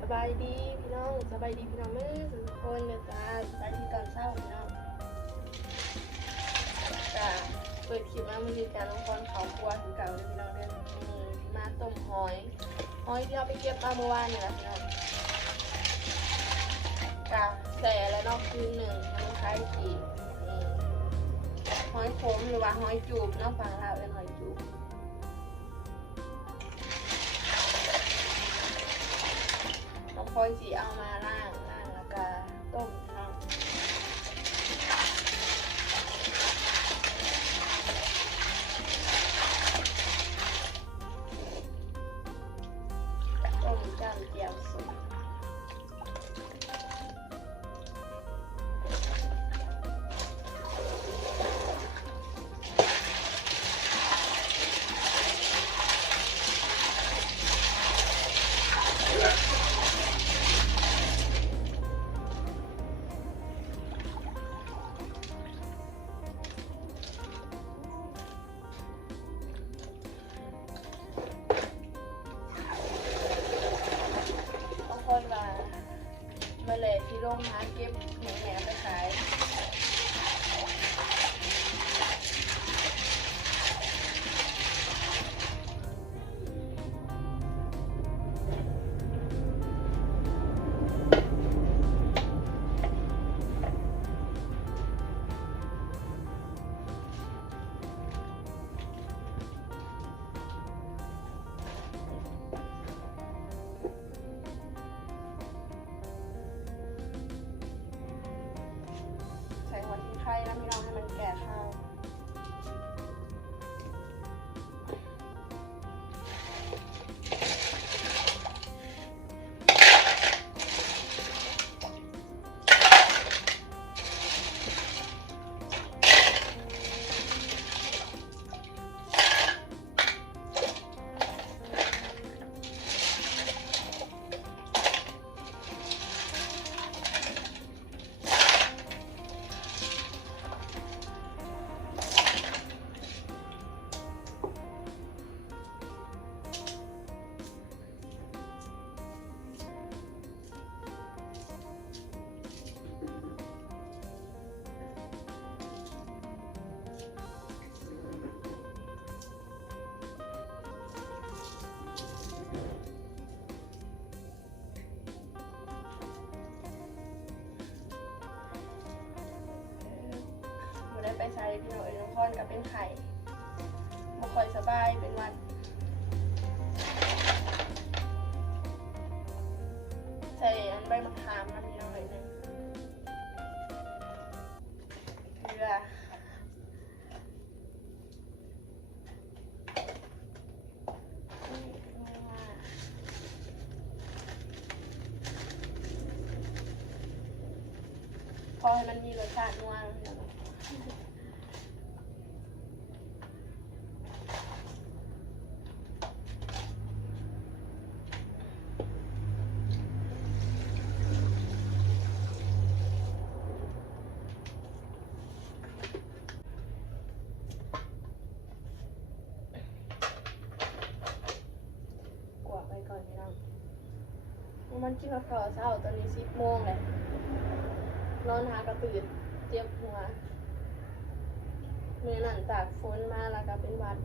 สบายดีพี่น้องสบายดีพี่น้องเมื่อสุกคนเด้อจ้าสบายดีตอนเช้าพี่น้องจ้าเปิดคลิปมามือนี้จ้าน้องพรเขาครัวถึงเก่าเลยพี่น้องเด้อนี่มาต้มหอยหอยที่เราไปเก็บมาเมื่อวานนี่แหละพี่น้องจ้าใส่แล้วนอกคืนหนึ่งน้ำคล้ายสีนี่หอยขมหรือว่าหอยจูบน้องฟังลาเป็นหอยจูบ น้องพ เมล็ดที่โรงงานเก็บแหนไปขาย ไปใช้พี่น้องเอ๋ยน้องพรกับเป็นไข่บ่ค่อยสบายเป็นหวัดใส่อันใบมะขามนะพี่น้องเอ๋ยนึ่งเกลือพอให้มันมีรสชาตินัวแล้วพี่น้องเอ๋ย กวาดไปก่อนพี่น้องมันกิน ข้าวเช้าตอนนี้สิบโมงเลยนอนหากระตือเจ็บหัวเมื่อนั้นตากฝนมาแล้วก็เป็นวัด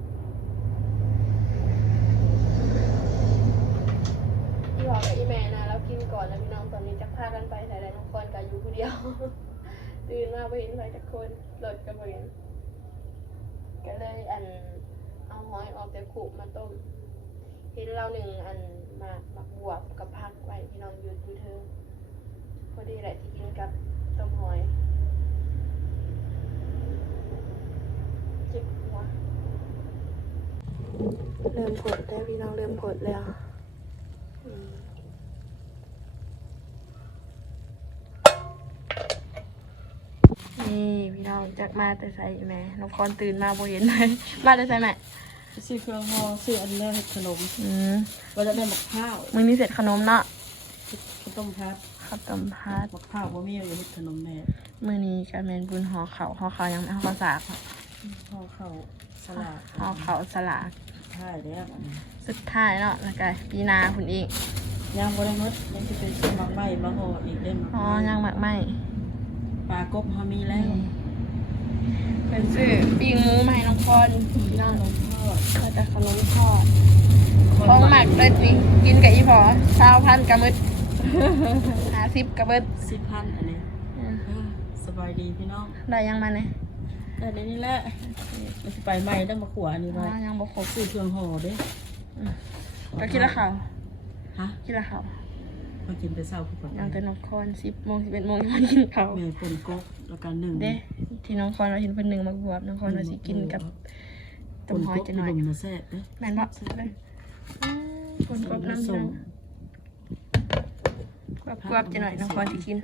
พี่บอกกับอีแม่นะแล้วกินก่อนแล้วพี่น้องตอนนี้จะพากันไปไหนๆน้องคนกับอยู่คนเดียวตื่นมาไปเห็นไปจากคนหลดกับเห็นก็เลยอันเอาหอยออกจากขุมาต้ม เห็นเราหนึ่งอันมาหมักบวบกับผักไว้พี่น้องหยุดอยู่เธอพอดีแหละที่กินกับต้มหอยเจ็บหัวเริ่มกดแล้วพี่น้องเริ่มกดแล้วอืมนี่พี่น้องจากมาแต่ใส่แม่น้องคอนตื่นมาโบเห็นเลยมาแต่ใส่แม่ ซื้อเครื่องห่อซื้ออันเลิศขนมอืมว่าจะได้หมกข้าวมื้อนี้เสร็จขนมเนาะข้าวต้มพัดข้าวต้มพัดหมกข้าวว่ามีอะไรเฮ็ดขนมแม่มื้อนี้ก็แม่นบุญห่อเขาวห่อเขาวยังไม่ห่อภาษาค่ะห่อข้าวสลัดห่อเขาวสลากใช่แล้วอันนี้สุดท้ายเนาะแล้วก็ปีหนาคุณอีกย่างบ่ได้หมดยังสิเป็นซื้อหมักไหม้มาห่ออีกได้หมักอ๋อไหม้ยังหมักไหมปลากบเฮามีแล้วเป็นซื้อปิ้งหมูมาให้น้องพรพี่น้อง ขนมทอดก็จะขนมทอดของหมักเลยสิกินกับอีพอเช้าพันกะมึดหาสิบกะเบิดสิบพันอันนี้อืมเออสบายดีพี่น้องได้ยังมาเนี่ยแต่ในนี้แหละมันสิไปใหม่ได้มาขวานี่อ๋ไว้อยังบ่ครบซื้อเครื่องห่อเด้ก็กินละข่าวฮะกินละข่าวมากินแต่เช้าคือก่อนยังแต่น้องคอนสิบโมงสิบเอ็ดโมงยังไม่กินข้าวแม่ปนกบแล้วกันหนึ่งเด้ที่น้องคอนเราเห็นเพิ่นหนึ่งมาบวบน้องคอนเราสิกินกับป ต้มนหอยกบจะหน่อยลมมาแซ่บเด้แม่นบ่เลยอืมคนกรอบน้ำส่น้งำกรอบกรอบจะหน่อยน้องคอนสิกิน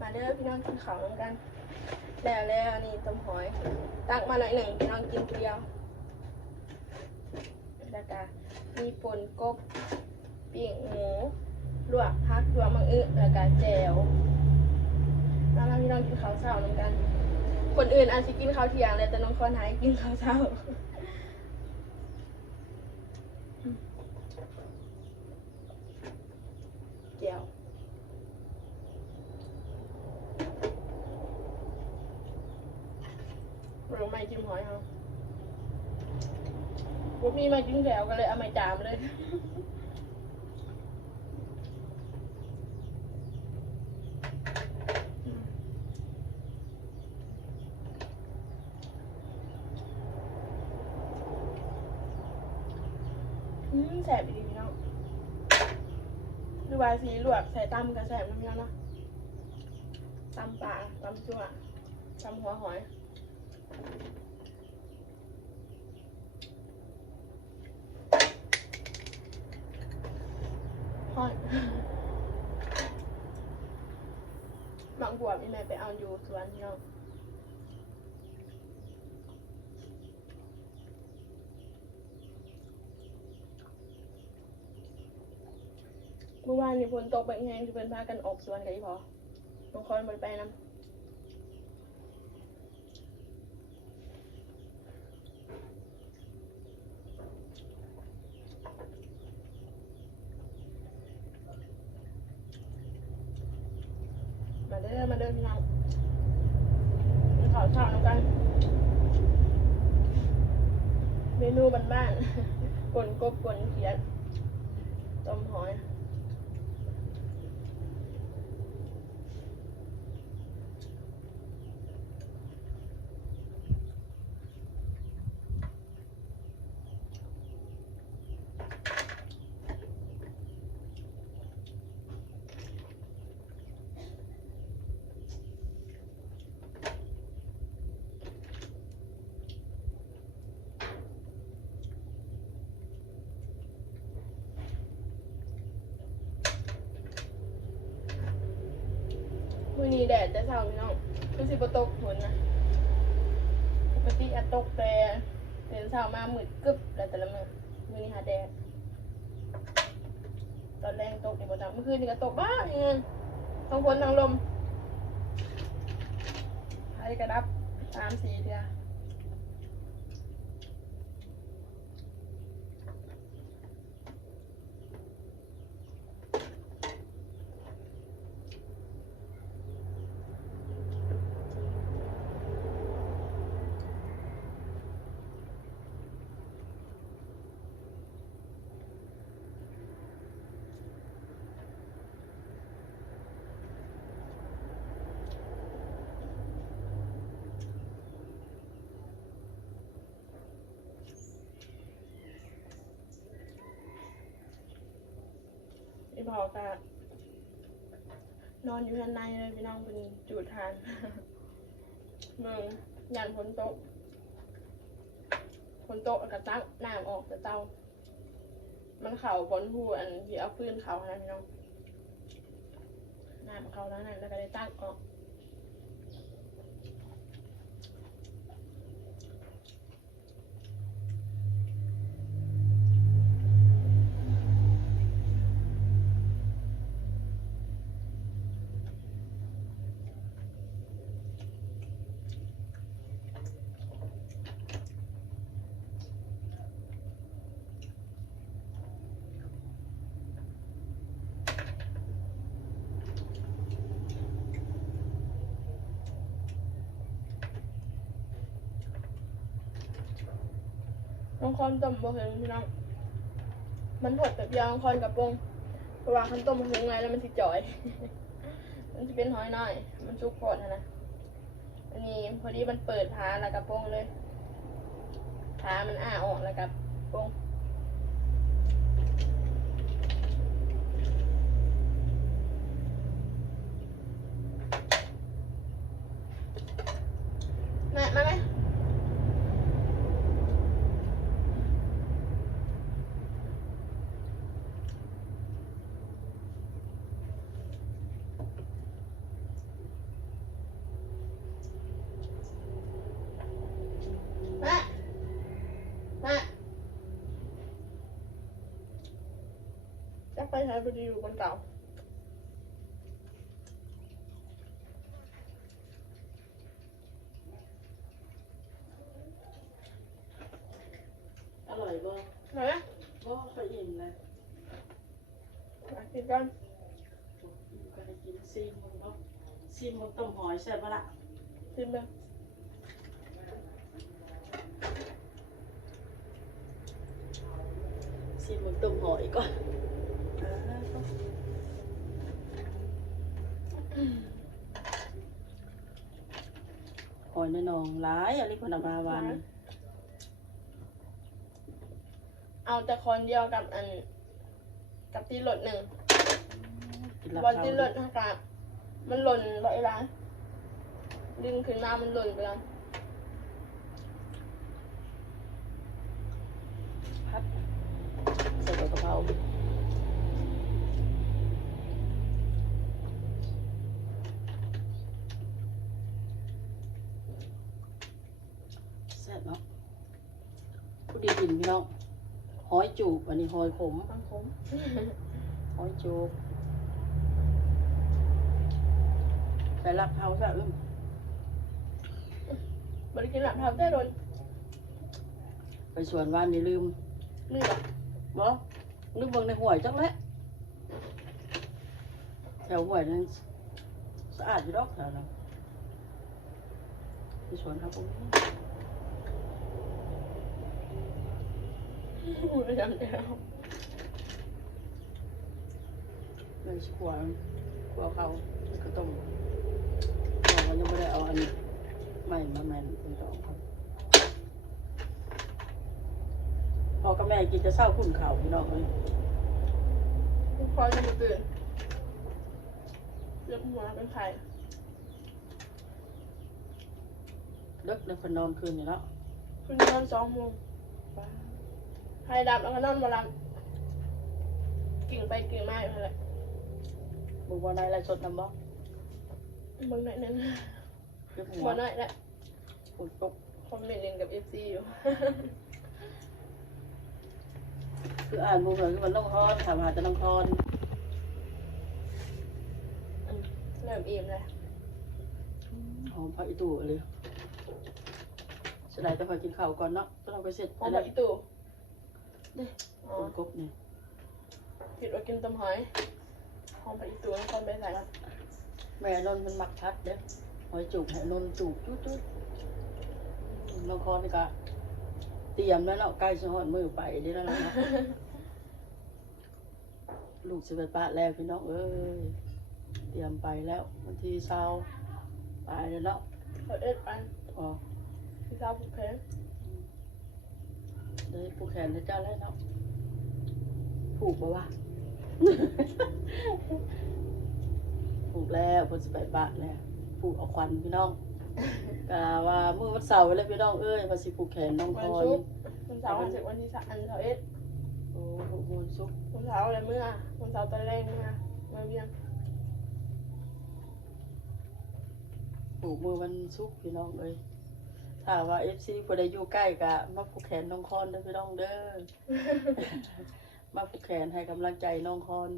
มาเด้อพี่น้องกินข้าวน้ำกัน แล้วแล้วนี่ต้มหอย ตักมาหน่อยหนึ่งพี่น้องกินคนเดียวแล้วก็มีป่นกบปิ้งหมูลวกพักลวกมังอึแล้วก็แจ่วแล้วเราพี่น้องกินข้าวเช้าน้ำกัน คนอื่นอาจจะกินข้าวเที่ยงเลยแต่น้องคอนหายกินข้าวเช้าแจ่วเราไม่จิ้มหอยเขาพวกนี้มาจิ้มแถวกันเลยเอาไม่จามเลย อืมแสบดีพี่น้องดูวายสีลวกใส่ตำกับแสบน้ำพี่น้องเนาะตำปลาตำจั่วตำหัวหอยฮอดบางบวบนี่แม่ไปเอาอยู่สวนพี่น้อง เมื่อวานนี่ฝนตกแบบแห้งที่เป็นพากันออกสวนกันอีพอน้องคอนมันไปน้ำมาเด้อมาเด้อพี่น้องกินข้าวเช้าน้ำกันเมนูบ้านๆป่นกบป่นเขียดต้มหอย มื่อนี้แดดจะเช้าพี่น้องคือสิบตกฝนนะปกติอะตกแต่เดินเช้ามามืดกึบแล้วแต่ละมือมื่อนี้หาแดดตอนแรงตกในบ่จังเมื่อคืนนี่ก็ตกบ้างเงินทั้งฝนทั้งลมหายกระดับสามสี่เดือน พอก็นอนอยู่ข้างในเลยพี่น้องเป็นจุดทาน เมืองยานฝนตกฝนตกแล้วก็ตั้งน้ำออกแต่เตา มันเข่าฝนหูอันที่เอาฟืนเขานะพี่น้องน้ำเขาแล้วนั่นแล้วก็ได้ตั้งออก้องคนต้มบะเฮงพี่น้องมันหดแบบยางคนกับปงเพราะว่าคันต้มมันยังไงแล้วมันสิจ่อย มันจะเป็นหอยน้อย มันชุกโคตรนะอันนี้พอดีมันเปิดพาแล้วกับปงเลยพามันอ้าออกแล้วกับปงแม่มาไหม แม่แม่จะไปใช้พอดีอยู่บนเก่าอร่อยบ่ไหนอะบ่ค่อยอิ่มเลยมากินกันก็ได้กินซีมมึงบ่ซีมมึงต้มหอยแซ่บบ่ล่ะชิมเลยซีมมึงต้มหอยก่อน หอยในหนองหลายอะไรคนเอามาวาน เอาแต่คนเดียวกับอัน กับตีหลดหนึ่งกินลาบวันเทาตีหลดนะครับมันหล่นลอยร้านดึงขึ้นมามันหล่นไปแล้วพัดใส่ใบกะเพรา ซ่บเนาะผู้ดีกินพี่น้องหอยจูบ อันนี้หอยขมทั้งคมหอยจูบใส่ลับเท้าซะอึ้มบริกินหลับเท้าได้โดนไปสวนว่านนี่ลืมนี่หรอบ่นึกเบิ่งในห้วยจังแหละแถวห้วยนั้นสะอาดอยู่ดอกแถวนั้นไปสวนครับผม ไม่จำได้แล้วเลยขวานขวาเขาก็ต้มเราก็ยังไม่ได้เอาอันนี้ไม่มาแมนเป็นต่อครับพอกับแม่กินจะเศร้าขุ่นเขาพี่น้องเลยพอจะมาตื่นเรียกหัวเป็นไข่เลิกแล้วพนนอนคืนนี่แล้วคุณนอนสองโมง ไข่ดับแล้วก็นอนมาลังกิ่งไปกิ่งมาอยู่นั่นแหละบุกวันไหนไรสดน้ำบ่เบิ่งหน่อยหนึงเรียกหัหัววหน่อยแหละฝนตกคอมเมนต์เล่นกับเอฟซีอยู่ คืออ่านบุกเหมือนมันต้องทอนถามหาจะต้องทอนเริ่มอิ่มเลยหอมผักอีตู่เลยเสียดายแต่พอกินข้าวก่อนเนาะต้องเอาไปเสร็จหอมแล้ผัวกอีตู่ นี่อ๋อคนกบนี่ผิดว่ากินต้มหอยหอมผักอีตู่น้ำคนไปใส่แม่นนท์มันมักพัดเด้อหอยจุกให้นนท์จุกจุ๊ดจุ๊ดน้องคอนี่ก็เตรียมแล้วเนาะใกล้จะหอดมือไปเด้แล้วล่ะเนาะลูกสิไปปะแล้วพี่น้องเอ้ยเตรียมไปแล้ววันที่เช้าไปแล้วเนาะเขาเอ็ดปันอ๋อพี่สาวผูกแข นได้ผูกแขนแล้วจ้าแล้วเนาะผูกบ่วะผูกแล้วเพนสิไปปะแล้วผูกเอาควันพี่น้องกะว่ามื้อวันเสาร์แล้วพี่น้องเอ้ยว่าสิผูกแขนน้องพวันรศุกร์วันเสาร์วันศุกร์วันที่สามอันเสาร์เอ็ดโอ้โหวันศุกร์วันเสาร์อะไรเมื่อวันเสาร์ตอนแรกเมื่อมาเวียงผูกมือวันศุกร์พี่น้องเอ้ย ถ้าว่า FC บ่ได้อยู่ใกล้กะมาผูกแขนน้องคอนเด้อพี่น้องเด้อ มาผูกแขนให้กำลังใจน้องคอน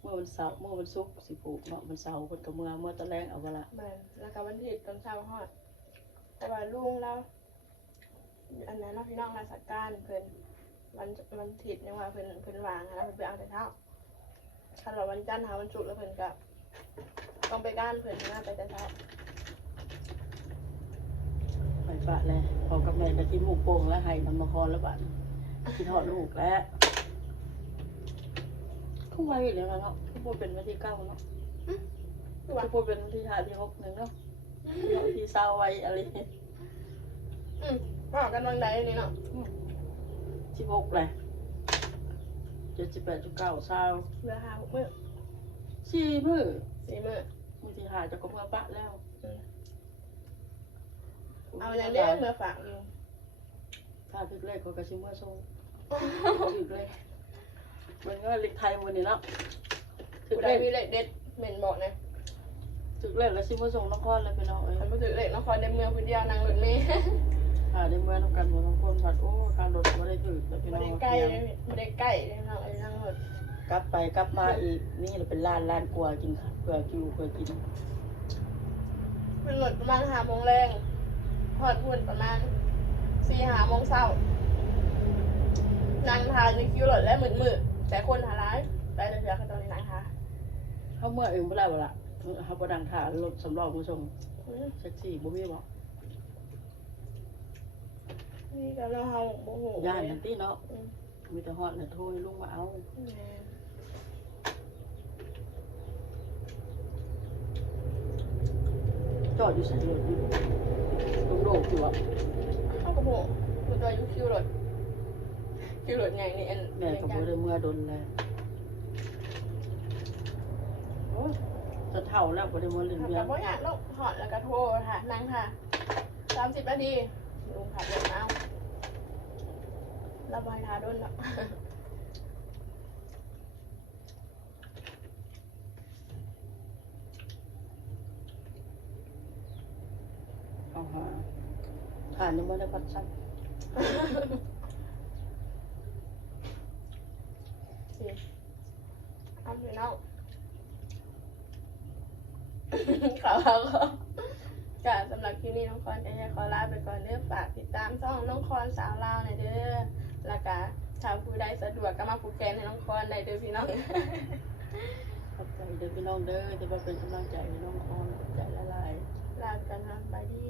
เมื่อวันเสาร์เมื่อวันศุกร์สิผูกเนาะวันเสาร์เพิ่นก็เมื่อเมื่อตะแลงเอาเวลาแม่นแล้วก็วันที่ตอนเช้าฮอด แต่ว่าลุงแล้วอันนั้นเนาะพี่น้องราชการเพิ่นวันวันถิดยังว่าเพิ่นเพิ่นวางแล้วเพิ่นไปเอาแต่เช้าคันว่าวันจันทร์หาวันศุกร์แล้วเพิ่นก็ต้องไปก้านเพิ่นนะไปแต่เช้า ไปปะเลยพอกับแม่ไปกินหมูโป่งแล้วให้น้ำมะคอนแล้วบัดกินหอดลูกแล้วเข้าไว้อยู่แล้วเนาะทุกคนเป็นวันที่เก้าเนาะคือว่าทุกคนเป็นวันที่ห้าที่หกหนึ่งเนาะที่เศร้าไว้อะไรอืมพ่อกันวันใดนี่เนาะสิบหกเลยเจ็ดสิบแปดจุดเก้าเศร้าเหลือห้าหกมื้อสี่มือสี่มื้อมือที่ห้าจะก็เมื่อปะแล้ว เอาอย่างเดียวเมื่อฝากอยู่ถ้าถึกเลขก็กระชิมเมื่อโซ่ถึกเลขมันก็เล็กไทยวันนี้เนาะถึกผู้เลใดขมีเลขเด็ดเหม็นบอกนะถึกเลขแล้วชิมเมื่อส่งนครเลยพี่น้องเอ้ย มันบ่ถือเลขนครในเมืองคนเดียวนั่งรถเมล์หาในเมืองนำกันหมดทั้งคนผัดโอ้การรถไม่ได้ถึกแต่พี่บ่น้องได้ใกล้เลยบ่ได้ใกล้เลยนั่งเอ้ยนั่งรถกลับไปกลับมาอีกนี่เราเป็นล้านล้านกว่ากินข้าวเพื่อกิวเพื่อกินมันรถประมาณ5โมงแรง ฮอดพุ่นประมาณ4-5โมงเช้านั่งทานในคิวรถแล้วมืดๆแต่คนหาร้ายได้แต่เพียงแค่ตอนนี้นั่งทาเขาเมื่อเองเมื่อไรวะล่ะเขาประดังถ่ายรถสำรองมาส่งอืมแท็กซี่บ่มีบอกนี่ก็เราเฮาโมโหย่านทันทีเนาะอืมมีแต่ฮอดน่ะโทรให้ลุงมาเอาแม่จอดอยู่ใส่รถอยู่ตรงโล กอยู่อะเข้ากระโหนตัวอยุคิวรถคิวรถใหญ่นี่อันแม่กับบ่ได้เมื่อดนเลยโอ้ยจะเท่าแล้วบ่ได้เมื่อเล่นขับเบียแต่งบ่อยากลงหอดแล้วก็โทรค่ะนั่งค่ะสามสิบนาทีลุงขับรถเอาระบายทาโดนล้วเอาหา ทานยังบ่ได้พัดซ้ทำอยู่เนาะขอเขาจ้ะสำหรับคลิปนี้น้องคอนจะให้ขอลาไปก่อนเด้อฝากติดตามช่องน้องคอนสาวลาวหน่อยเด้อแล้วก็ถ้าผู้ใดสะดวกก็มาผูกแขนให้น้องคอนได้เด้อพี่น้องำขอบใจเด้อพี่น้องเด้อที่มาเป็นกำลังใจให้น้องคอนขอบใจละลายลากันนะบายดี